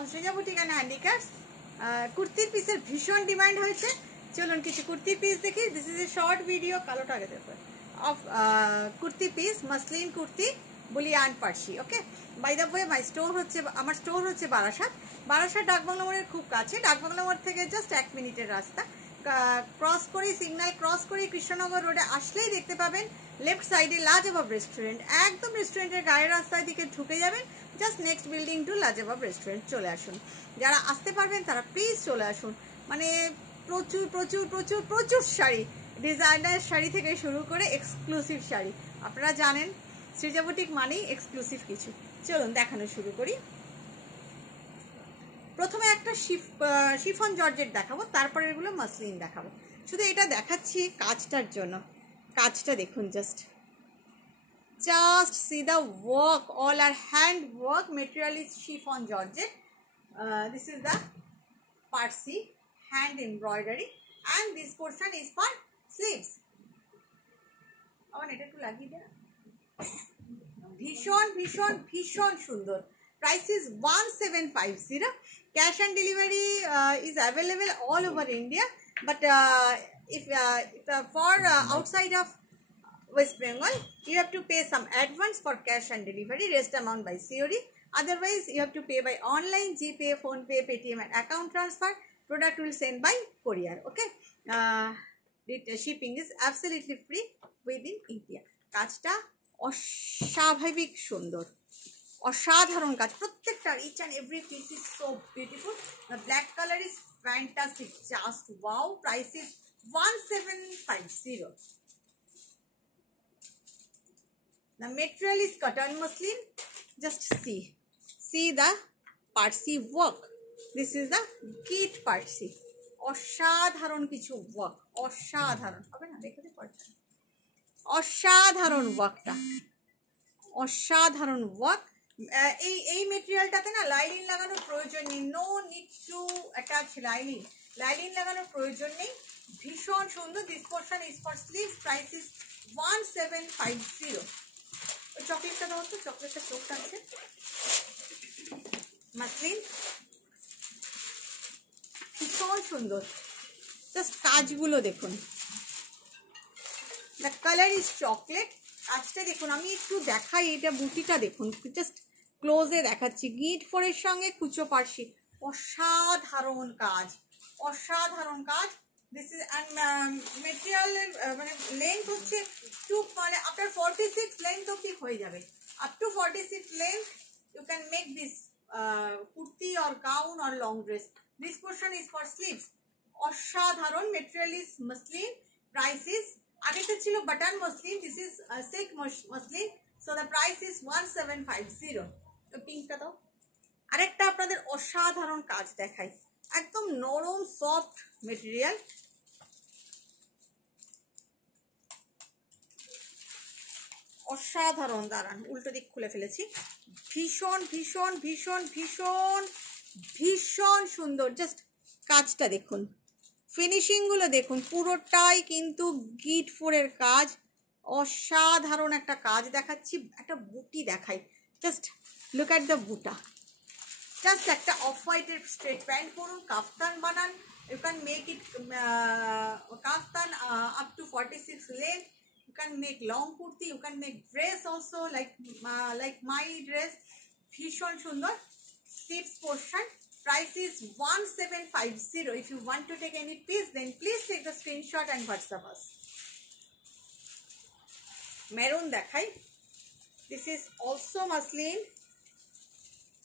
From Srija boutique and handicrafts. কুর্তির পিসের ভীষণ ডিমান্ড হয়েছে, চলুন কিছু কুর্তির পিস দেখি। This is a short video, কালোটা আগে দেখো, of kurti piece, muslin kurti, বুলিয়ান পার্সি। ওকে, বাই দ্য ওয়ে আমার স্টোর হচ্ছে বারাসাত ডাকবাংলা মোড়ের খুব কাছে। ডাকবাংলা মোড় থেকে জাস্ট 1 মিনিটের রাস্তা। ক্রস করে সিগন্যাল ক্রস করে কৃষ্ণনগর রোডে আসলেই দেখতে পাবেন লেফট সাইডে লাজবাব রেস্টুরেন্ট। একদম রেস্টুরেন্টের গায়ের রাস্তার দিকে ঢুকে যাবেন, just next building to Lajawab restaurant. চলে আসুন, যারা আসতে পারবেন তারা প্লিজ চলে আসুন। মানে প্রচুর প্রচুর প্রচুর প্রচুর শাড়ি, ডিজাইনার শাড়ি থেকে শুরু করে এক্সক্লুসিভ শাড়ি। আপনারা জানেন সৃজা বুটিক মানেই এক্সক্লুসিভ কিছু। চলুন দেখানো শুরু করি। প্রথমে একটা শিফন জর্জেট দেখাবো, তারপরে এগুলো মাসলিন দেখাবো। শুধু এটা দেখাচ্ছি কাজটার জন্য, কাজটা দেখুন, just see the work, all are hand work, material is chiffon georgette. This is the Parsi hand embroidery and this portion is for sleeves. এটা একটু লাগিয়ে দেন। ভীষণ ভীষণ ভীষণ সুন্দর। Price is 1750. Cash on delivery is available all over India, but if for outside of West Bengal, you have to pay some advance for cash and delivery, rest amount by COD. Otherwise, you have to pay by online, GPay, PhonePe, Paytm and account transfer. Product will send by courier. Okay, the shipping is absolutely free within India. কাজটা অস্বাভাবিক সুন্দর, অসাধারণ কাজ প্রত্যেকটা। Each and every piece is so beautiful. The black colour is fantastic, just wow. Price is 1750. The material is cotton muslin. Just see the Parsi work. This is the git Parsi. অসাধারণ কিছু work, অসাধারণ হবে না, দেখতে পাচ্ছেন অসাধারণ ওয়ার্কটা, অসাধারণ ওয়ার্ক। এই মেটেরিয়ালটাতে না লাইনিং লাগানোর প্রয়োজন নেই, no need to attach lining লাগানোর প্রয়োজন নেই। ভীষণ সুন্দর। This portion is for sleeves. Price is 1750. ওই চকলেটটা দাও তো, চকলেটটা চোখটা আছে। মাসলিন ভীষণ সুন্দর, জাস্ট কাজগুলো দেখুন। The colour is chocolate. কাজটা দেখুন, আমি একটু দেখাই, এটা বুটিটা দেখুন, জাস্ট ক্লোজে দেখাচ্ছি। গিট ফোরের সঙ্গে কুচো পার্সি, অসাধারণ কাজ, অসাধারণ কাজ। দিস ইজ অ্যান্ড মেটেরিয়ালের মানে লেন্থ হচ্ছে মানে আপনার 46 লেন্থ অব্দি হয়ে যাবে। Up to 46 length you can make this kurti or gown or long dress. This portion is for sleeves. অসাধারণ। Material is muslin. Price is, আগেটা ছিল button muslin, this is silk muslin. So the price is 1750. পিঙ্কটা দাও। আরেকটা আপনাদের অসাধারণ কাজ দেখাই, একদম নরম সফট মেটেরিয়াল। অসাধারণ। দাঁড়ান, উল্টো দিক খুলে ফেলেছি। ভীষণ ভীষণ ভীষণ ভীষণ ভীষণ সুন্দর। জাস্ট কাজটা দেখুন, ফিনিশিংগুলো দেখুন, পুরোটাই কিন্তু গিট ফোরের কাজ। অসাধারণ একটা কাজ দেখাচ্ছি। একটা বুটি দেখাই, just look at the buta. Just একটা অফ হোয়াইটের স্ট্রেট প্যান্ট করুন, কাফতান বানান। You can make it kaftan up to 46 length. You can make long kurti, you can make dress also, like my dress. Bhishon sundor. Sleeves portion. Price is 1750. If you want to take any piece, then please take the screenshot and WhatsApp us. Maroon dekhai. This is also muslin.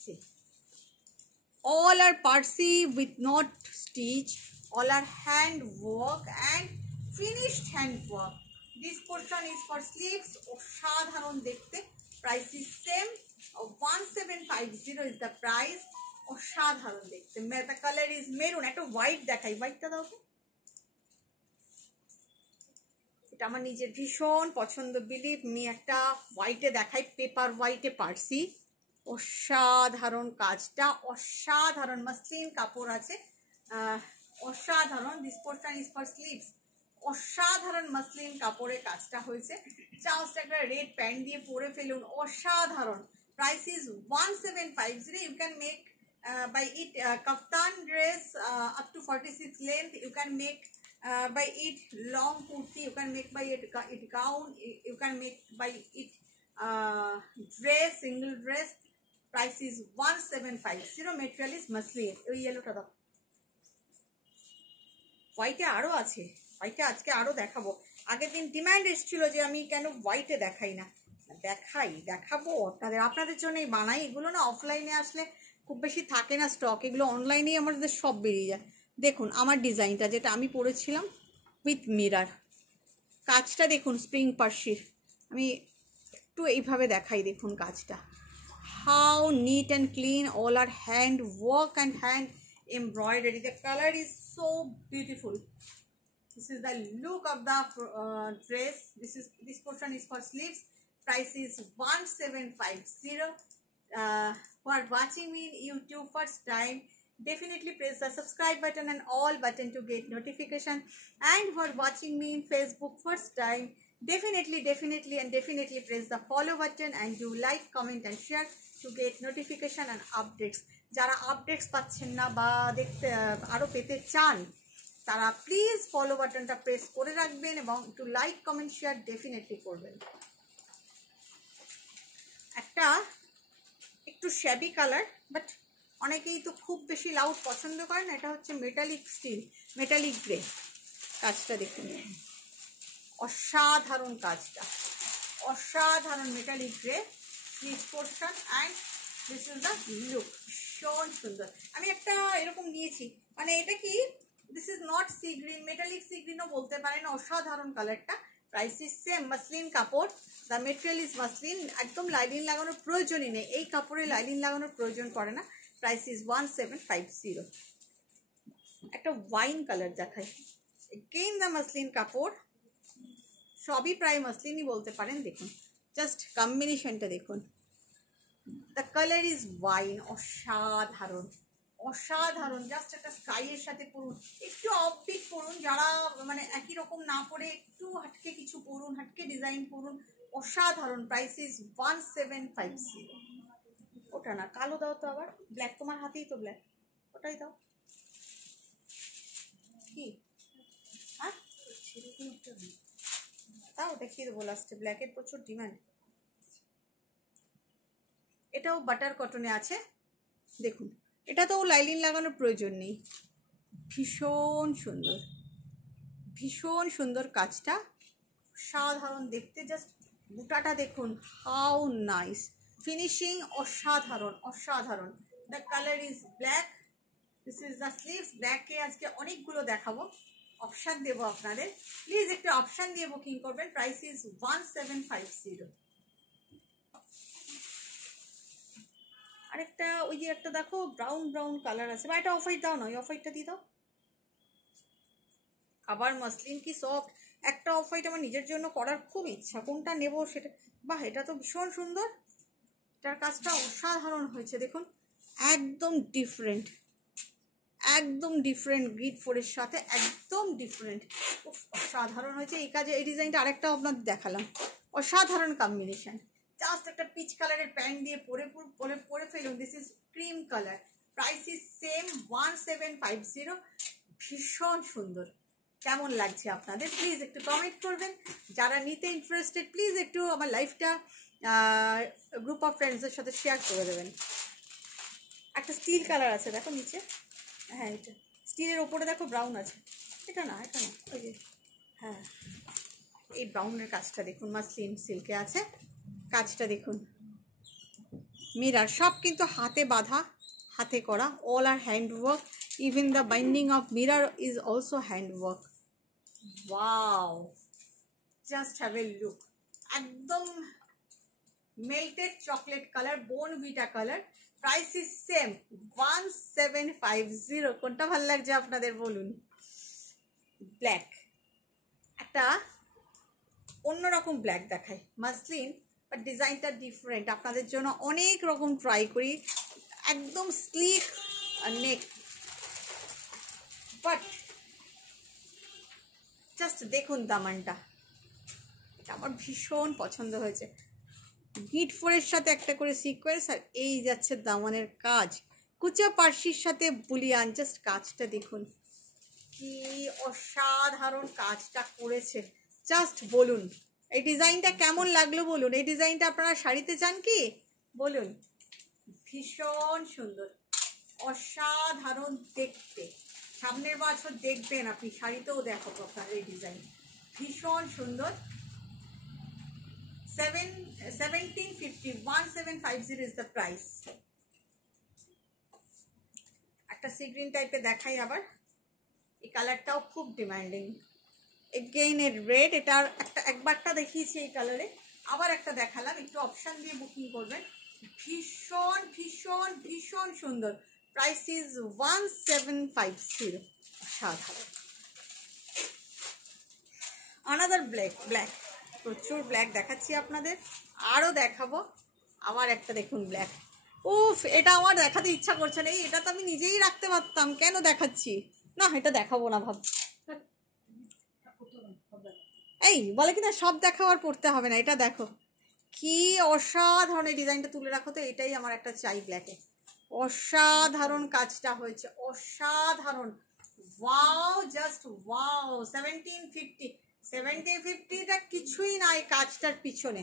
See, all are Parsi with not stitch. All are hand work and finished hand work. This portion is for sleeves. অসাধারণ দেখতে। Price is same. 1750 is the price. অসাধারণ দেখতে। The color is maroon. একটা white দেখাই, হোয়াইটটা দাও তো। এটা আমার নিজের ভীষণ পছন্দ, বিলিভ মি। একটা হোয়াইটে দেখাই, পেপার হোয়াইটে পার্সি। অসাধারণ কাজটা, অসাধারণ। মাসলিন কাপড় আছে, অসাধারণ। This portion is for sleeves. অসাধারণ মাসলিন কাপড়ে কাজটা হয়েছে। জাস্ট একটা রেড প্যান্ট দিয়ে পরে ফেলুন, অসাধারণ। Price is 1750. You can make by it kaftan dress up to 46 length. You can make by it long kurti. You can make by it gown. You can make by it dress, single dress. Price is 1750. Material is muslin. Yellow ta দাও, হোয়াইটে আরো আছে, হোয়াইটে আজকে আরো দেখাবো। আগের দিন demand এসেছিল যে আমি কেন হোয়াইটে দেখাই না, দেখাবো আপনাদের জন্যই বানাই। এগুলো না অফলাইনে আসলে খুব বেশি থাকে না স্টক, এগুলো অনলাইনেই আমাদের সব বেরিয়ে যায়। দেখুন আমার ডিজাইনটা যেটা আমি পরেছিলাম উইথ মিরার, কাজটা দেখুন স্প্রিং পার্সির। আমি একটু এইভাবে দেখাই, দেখুন কাজটা, how neat and clean, all are hand work and hand embroidery. The color is so beautiful. This is the look of the dress. This portion is for sleeves. Price is 1750. Who are watching me in YouTube first time, definitely press the subscribe button and all button to get notification. And who are watching me in Facebook first time, definitely press the follow button and do like, comment and share to get notification and updates. যারা updates পাচ্ছেন না বা দেখতে আরো পেতে চান তারা please follow বাটনটা প্রেস করে রাখবেন এবং একটু লাইক, কমেন্ট, শেয়ার ডেফিনেটলি করবেন। একটা একটু শ্যাবি কালার, বাট অনেকেই তো খুব বেশি লাউড পছন্দ করেন। এটা হচ্ছে মেটালিক স্টিল, মেটালিক গ্রে। কাজটা দেখুন, অসাধারণ কাজটা, অসাধারণ metallic grey sleeve portion and this is the look. ভীষণ সুন্দর। আমি একটা এরকম নিয়েছি, মানে এটা কি, this is not sea green, metallic sea গ্রিনও বলতে পারেন। অসাধারণ কালারটা। প্রাইস ইজ সেম, মাসলিন কাপড়, দ্য মেটেরিয়াল ইজ মাসলিন। একদম লাইনিং লাগানোর প্রয়োজনই নেই, এই কাপড়ে লাইনিং লাগানোর প্রয়োজন পড়ে না। Price is 1750। একটা ওয়াইন কালার দেখাই, এগেইন দ্য মাসলিন কাপড়, সবই প্রায় মাসলিনই বলতে পারেন। দেখুন জাস্ট কম্বিনেশনটা দেখুন, দ্য কালার ইজ ওয়াইন। অসাধারণ অসাধারণ। জাস্ট একটা স্কাইয়ের সাথে পরুন, একটু অফবিট পরুন, যারা মানে একই রকম না পরে একটু হাটকে কিছু পরুন, হাটকে ডিজাইন পরুন। অসাধারণ। Price is 1750। ওটা না, কালো দাও তো, আবার ব্ল্যাক, তোমার হাতেই তো ব্ল্যাক, ওটাই দাও। কি হ্যাঁ তাও দেখিয়ে দেবো লাস্টে, ব্ল্যাকের প্রচুর ডিমান্ড। এটাও বাটার কটনে আছে, দেখুন এটা তো লাইলিন লাগানোর প্রয়োজন নেই। ভীষণ সুন্দর, ভীষণ সুন্দর কাজটা, সাধারণ দেখতে। জাস্ট বুটাটা দেখুন, হাউ নাইস ফিনিশিং, অসাধারণ অসাধারণ। The colour is black, this is the sleeves. ব্ল্যাকে আজকে অনেকগুলো দেখাবো, অপশান দেবো আপনাদের, প্লিজ একটু অপশান দিয়ে বুকিং করবেন। Price is 1750। আরেকটা ওই যে একটা দেখো ব্রাউন ব্রাউন কালার আছে, বা এটা অফ হোয়াইট দাও না, ওই অফ হোয়াইটটা দিয়ে দাও। আবার মাসলিন কি সফট, একটা অফ হোয়াইট আমার নিজের জন্য করার খুব ইচ্ছা, কোনটা নেব সেটা। বাহ, এটা তো ভীষণ সুন্দর, এটার কাজটা অসাধারণ হয়েছে। দেখুন একদম ডিফারেন্ট, একদম ডিফারেন্ট, গ্রিড ফোরের সাথে একদম ডিফারেন্ট, অসাধারণ হয়েছে এই কাজে। এই ডিজাইনটা আরেকটা আপনাদের দেখালাম, অসাধারণ কম্বিনেশন। জাস্ট একটা পিচ কালারের প্যান্ট দিয়ে পরে ফেলুন। This is cream colour. Price is same 1750। ভীষণ সুন্দর। কেমন লাগছে আপনাদের প্লিজ একটু কমেন্ট করবেন। যারা নিতে ইন্টারেস্টেড প্লিজ একটু আমার লাইফটা গ্রুপ অফ ফ্রেন্ডসদের সাথে শেয়ার করে দেবেন। একটা স্টিল কালার আছে দেখো নিচে, হ্যাঁ এটা স্টিলের ওপরে দেখো ব্রাউন আছে, এটা না ওই যে, হ্যাঁ এই ব্রাউনের কাজটা দেখুন, মাসলিন সিল্কে আছে। কাজটা দেখুন, মিরার সব কিন্তু হাতে বাঁধা, হাতে করা, all are hand work. Even the binding of mirror is also hand work. Wow, just have a look. একদম melted chocolate colour, Bournvita colour. Price is same 1750। কোনটা ভালো লাগছে আপনাদের বলুন। ব্ল্যাক, একটা অন্যরকম ব্ল্যাক দেখাই, মাসলিন বাট ডিজাইনটা ডিফারেন্ট। আপনাদের জন্য অনেক রকম ট্রাই করি, একদম স্লিক নেক, বাট জাস্ট দেখুন দামানটা, এটা আমার ভীষণ পছন্দ হয়েছে। গিট ফোরের সাথে একটা করে সিকোয়েন্স, আর এই যাচ্ছে দামানের কাজ, কুচো পার্সির সাথে বুলিয়ান, জাস্ট কাজটা দেখুন কি অসাধারণ কাজটা করেছে। জাস্ট বলুন এই ডিজাইনটা কেমন লাগলো বলুন। এই ডিজাইনটা আপনারা শাড়িতে চান কি বলুন। ভীষণ সুন্দর, অসাধারণ দেখতে। সামনের বছর দেখবেন আপনি, শাড়িতেও দেখাবো আপনার এই ডিজাইন, ভীষণ সুন্দর। 1750, 1750 is the price। একটা সি গ্রিন টাইপে দেখাই আবার, এই কালারটাও খুব ডিমান্ডিং। এগেইন এর রেড, এটার একবারটা দেখিয়েছি এই কালারে, আবার একটা দেখালাম, একটু অপশন দিয়ে বুকিং করবেন। ভীষণ ভীষণ ভীষণ সুন্দর। Price is 1750। সাধারণ। আনাদার ব্ল্যাক, প্রচুর ব্ল্যাক দেখাচ্ছি আপনাদের, আরও দেখাবো। আবার একটা দেখুন ব্ল্যাক, উফ এটা আমার দেখাতে ইচ্ছা করছে না। এটা তো আমি নিজেই রাখতে পারতাম, কেন দেখাচ্ছি না, এটা দেখাবো না ভাবছি। এই বলে কিনা সব দেখাও আর পড়তে হবে না। এটা দেখো কি অসাধারণ, এই ডিজাইনটা তুলে রাখো তো, এটাই আমার একটা চাই ব্ল্যাকে। অসাধারণ কাজটা হয়েছে, অসাধারণ। Wow, just wow. 1750টা কিছুই নাই কাজটার পিছনে।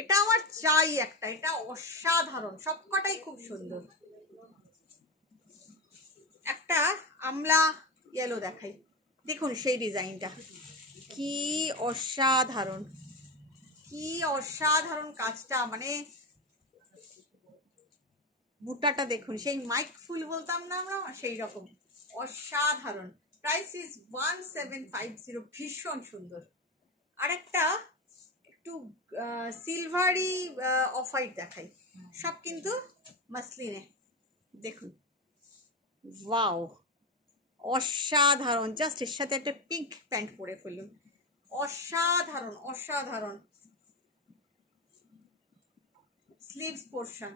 এটা আমার চাই একটা, এটা অসাধারণ, সবকটাই খুব সুন্দর। একটা আমলা ইয়েলো দেখাই, দেখুন সেই ডিজাইনটা কি অসাধারণ, কি অসাধারণ কাজটা। মানে বুটাটা দেখুন, সেই মাইক ফুল বলতাম না আমরা, সেই রকম অসাধারণ। Price is 1750। ভীষণ সুন্দর। আরেকটা একটু সিলভারি অফ হোয়াইট দেখাই, সব কিন্তু মাসলিনে। দেখুন ওয়াও, অসাধারণ। জাস্ট এর সাথে একটা পিঙ্ক প্যান্ট পরে ফেলুন, অসাধারণ অসাধারণ। স্লিভস পোর্শন,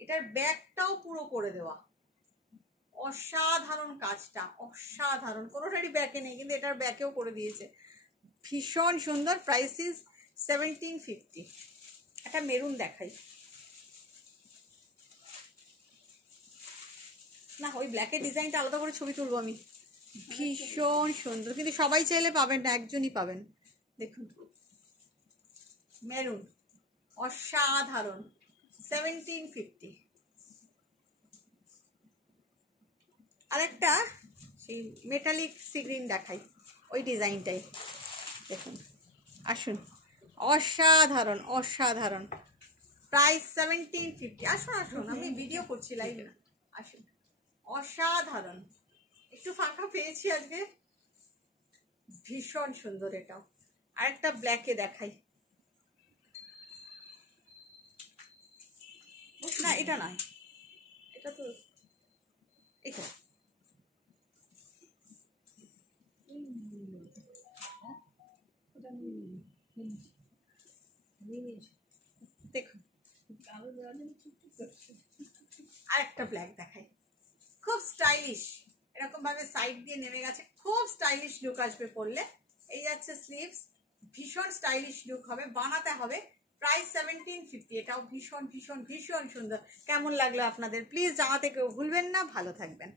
এটার ব্যাকটাও পুরো করে দেওয়া, অসাধারণ কাজটা, অসাধারণ। কোনোটারই ব্যাকে নেই কিন্তু এটার ব্যাকেও করে দিয়েছে, ভীষণ সুন্দর। Price is 1750। একটা মেরুন দেখাই না, ওই ব্ল্যাকের ডিজাইনটা আলাদা করে ছবি তুলবো আমি। ভীষণ সুন্দর, কিন্তু সবাই চাইলে পাবেন না, একজনই পাবেন। দেখুন মেরুন, অসাধারণ। 1750। আরেকটা সেই মেটালিক সি গ্রিন দেখাই, ওই ডিজাইনটাই দেখুন। আসুন, অসাধারণ অসাধারণ। প্রাইস 1750। আসুন আসুন, আমি ভিডিও করছি লাইভ না, আসুন। অসাধারণ, একটু ফাঁকা পেয়েছি আজকে, ভীষণ সুন্দর। এটাও আরেকটা ব্ল্যাকে দেখাই, না এটা নয়, এটা তো এটা দেখুন। আরেকটা ব্ল্যাক দেখাই, খুব স্টাইলিশ, এরকম ভাবে সাইড দিয়ে নেমে গেছে, খুব স্টাইলিশ লুক আসবে পরলে। এই যাচ্ছে স্লিভস, ভীষণ স্টাইলিশ লুক হবে, বানাতে হবে। প্রাইস 1750। এটাও ভীষণ ভীষণ ভীষণ সুন্দর। কেমন লাগলো আপনাদের প্লিজ জানাতে কেউ ভুলবেন না। ভালো থাকবেন।